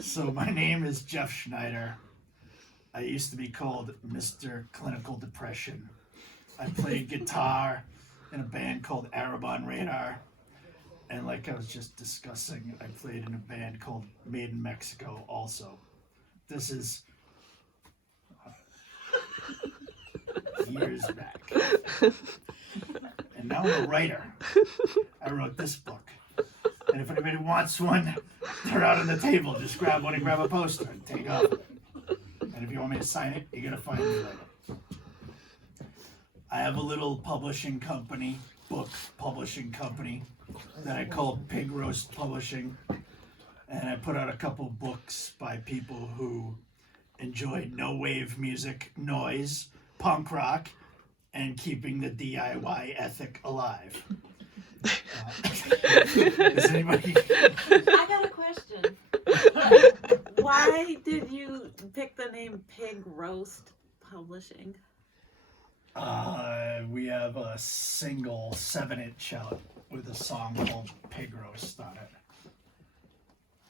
So my name is Jeff Schneider. I used to be called Mr. Clinical Depression. I played guitar in a band called Arabon Radar. And like I was just discussing, I played in a band called Made in Mexico also. This is years back. And now I'm a writer. I wrote this book. And if anybody wants one, they're out on the table. Just grab one and grab a poster and take off. And if you want me to sign it, you're going to find me later. I have a little publishing company, book publishing company, that I call Pig Roast Publishing. And I put out a couple books by people who enjoy no-wave music, noise, punk rock, and keeping the DIY ethic alive. Does anybody? I got a question. Why did you pick the name Pig Roast Publishing? We have a single 7-inch out with a song called Pig Roast on it.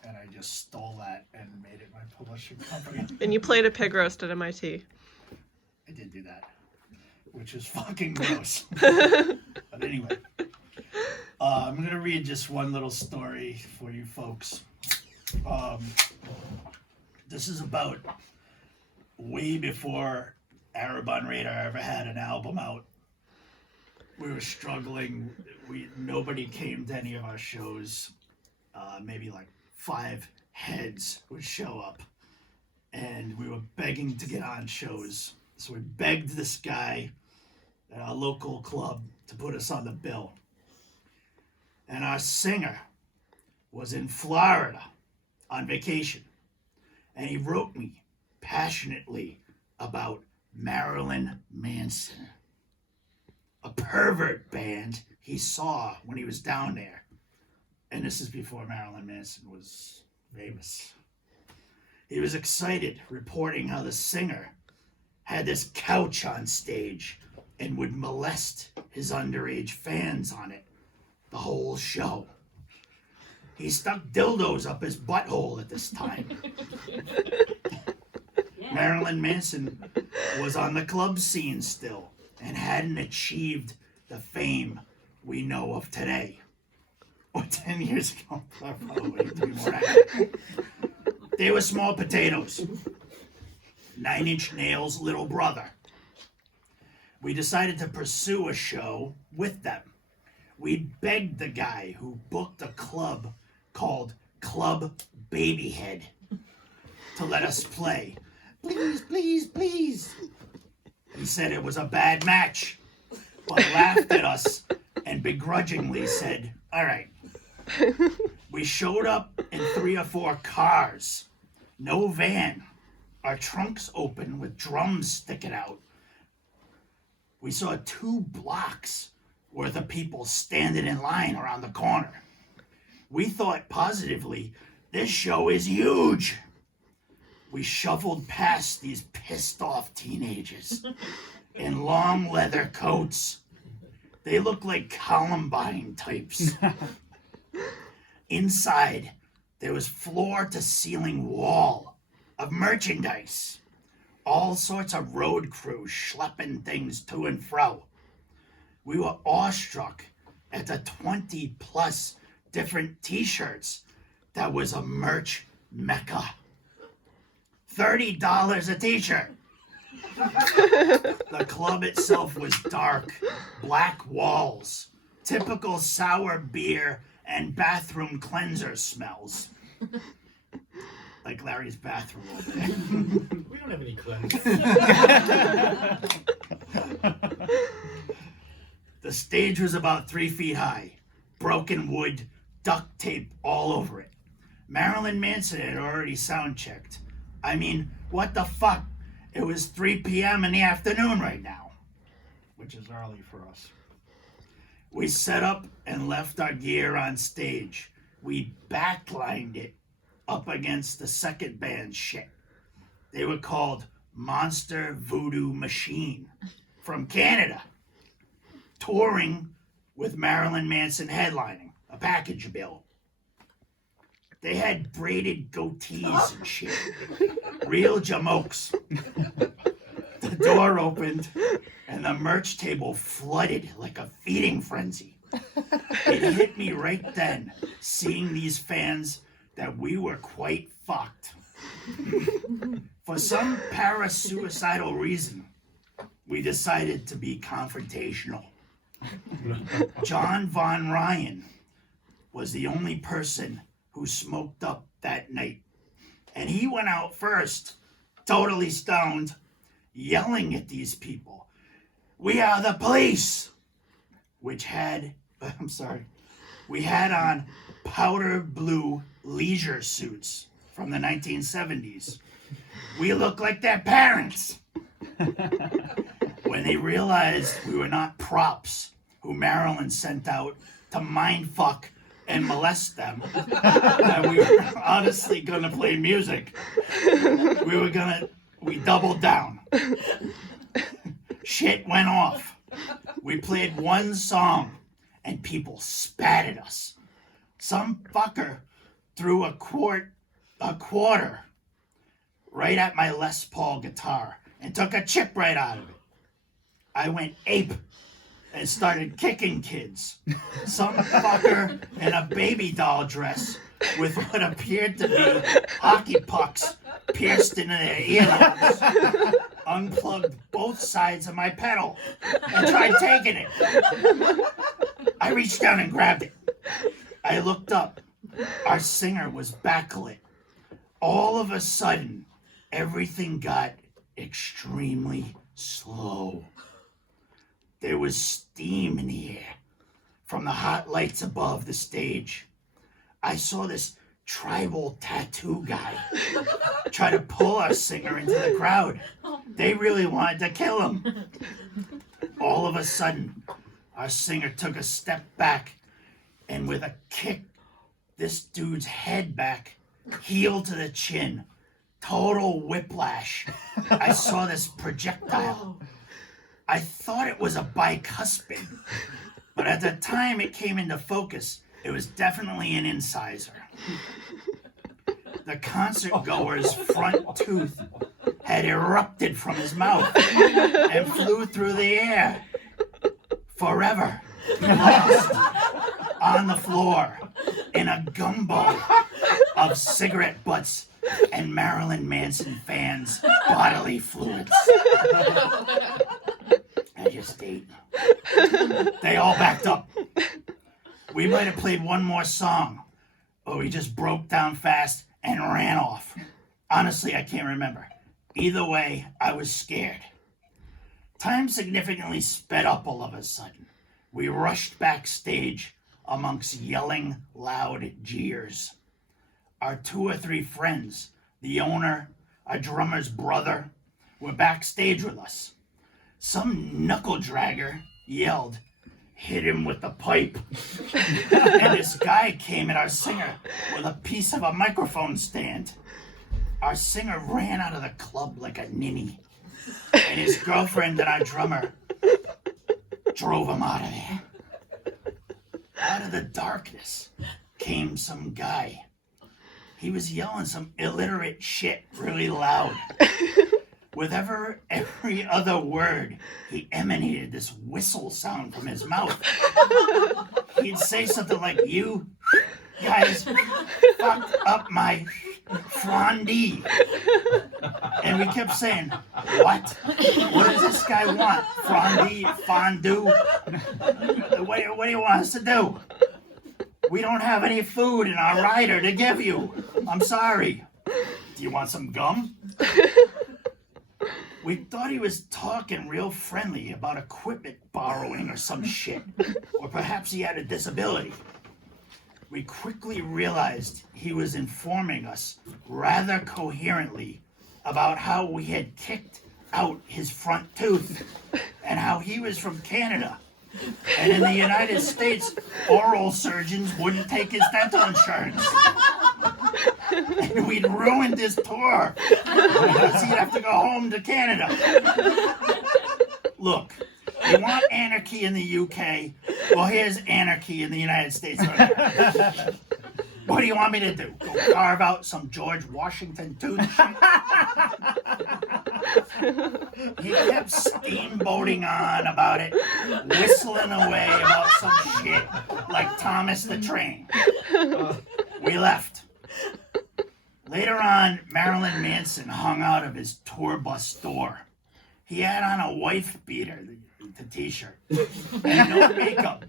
And I just stole that and made it my publishing company. And you played a pig roast at MIT. I did do that, which is fucking gross. But anyway, I'm going to read just one little story for you folks. This is about way before Arabon Radar ever had an album out. We were struggling. Nobody came to any of our shows. Maybe like 5 heads would show up. And we were begging to get on shows. So we begged this guy at our local club to put us on the bill. And our singer was in Florida on vacation. And he wrote me passionately about Marilyn Manson, a pervert band he saw when he was down there. And this is before Marilyn Manson was famous. He was excited, reporting how the singer had this couch on stage and would molest his underage fans on it the whole show. He stuck dildos up his butthole at this time. Yeah. Marilyn Manson was on the club scene still and hadn't achieved the fame we know of today. Or 10 years ago, probably to be more accurate. They were small potatoes. 9 Inch Nails' little brother. We decided to pursue a show with them. We begged the guy who booked a club called Club Babyhead to let us play. Please, please, please. He said it was a bad match, but laughed at us and begrudgingly said, all right. We showed up in 3 or 4 cars. No van. Our trunks open with drums sticking out. We saw 2 blocks worth of people standing in line around the corner. We thought positively, this show is huge. We shuffled past these pissed off teenagers in long leather coats. They looked like Columbine types. Inside, there was floor-to-ceiling wall of merchandise. All sorts of road crews schlepping things to and fro. We were awestruck at the 20-plus different t-shirts. That was a merch mecca. $30 a t-shirt. The club itself was dark, black walls, typical sour beer and bathroom cleanser smells. Like Larry's bathroom over there. We don't have any cleanse. The stage was about 3 feet high. Broken wood, duct tape all over it. Marilyn Manson had already sound checked. I mean, what the fuck? It was 3 p.m. in the afternoon right now. Which is early for us. We set up and left our gear on stage. We backlined it up against the second band shit. They were called Monster Voodoo Machine from Canada, touring with Marilyn Manson headlining, a package bill. They had braided goatees and shit. Real jamokes. The door opened and the merch table flooded like a feeding frenzy. It hit me right then, seeing these fans, that we were quite fucked. For some para-suicidal reason, we decided to be confrontational. John Von Ryan was the only person who smoked up that night. And he went out first, totally stoned, yelling at these people, "We are the police!" We had on powder blue leisure suits from the 1970s. We look like their parents. When they realized we were not props who Marilyn sent out to mindfuck and molest them, that we were honestly gonna play music, we doubled down. Shit went off. We played one song and people spat at us. Some fucker threw a quarter right at my Les Paul guitar and took a chip right out of it. I went ape and started kicking kids. Some fucker in a baby doll dress with what appeared to be hockey pucks pierced into their earlobes unplugged both sides of my pedal and tried taking it. I reached down and grabbed it. I looked up. Our singer was backlit. All of a sudden, everything got extremely slow. There was steam in the air from the hot lights above the stage. I saw this tribal tattoo guy try to pull our singer into the crowd. They really wanted to kill him. All of a sudden, our singer took a step back, and with a kick, this dude's head back, heel to the chin, total whiplash. I saw this projectile. I thought it was a bicuspid, but at the time it came into focus, it was definitely an incisor. The concert goer's front tooth had erupted from his mouth and flew through the air. Forever lost on the floor in a gumbo of cigarette butts and Marilyn Manson fans' bodily fluids. I just ate. They all backed up. We might have played one more song, but we just broke down fast and ran off. Honestly, I can't remember. Either way, I was scared. Time significantly sped up all of a sudden. We rushed backstage amongst yelling, loud jeers. Our 2 or 3 friends, the owner, our drummer's brother, were backstage with us. Some knuckle dragger yelled, "Hit him with the pipe." And this guy came at our singer with a piece of a microphone stand. Our singer ran out of the club like a ninny, and his girlfriend and our drummer drove him out of there. Out of the darkness came some guy. He was yelling some illiterate shit really loud. With every other word, he emanated this whistle sound from his mouth. He'd say something like, "You guys fucked up my fondue." And we kept saying, "What? What does this guy want? Fondue? What do you want us to do? We don't have any food in our rider to give you. I'm sorry. Do you want some gum?" We thought he was talking real friendly about equipment borrowing or some shit. Or perhaps he had a disability. We quickly realized he was informing us rather coherently about how we had kicked out his front tooth and how he was from Canada. And in the United States, oral surgeons wouldn't take his dental insurance. And we'd ruined his tour because he'd have to go home to Canada. Look, you want anarchy in the UK? Well, here's anarchy in the United States of America. What do you want me to do? Go carve out some George Washington tooth? He kept steamboating on about it, whistling away about some shit like Thomas the Train. We left. Later on, Marilyn Manson hung out of his tour bus door. He had on a wife beater, the t-shirt, and no makeup.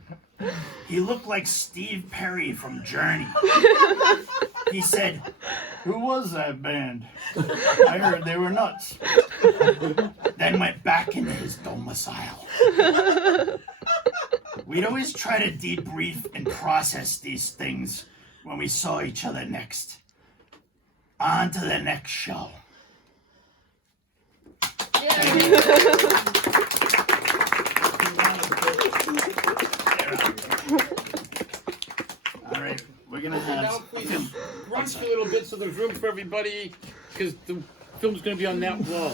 He looked like Steve Perry from Journey. He said, "Who was that band? I heard they were nuts." Then went back into his domicile. We'd always try to debrief and process these things when we saw each other next. On to the next show. All right, we're gonna Now, have. please rush a little bit so there's room for everybody, because the film's going to be on that wall.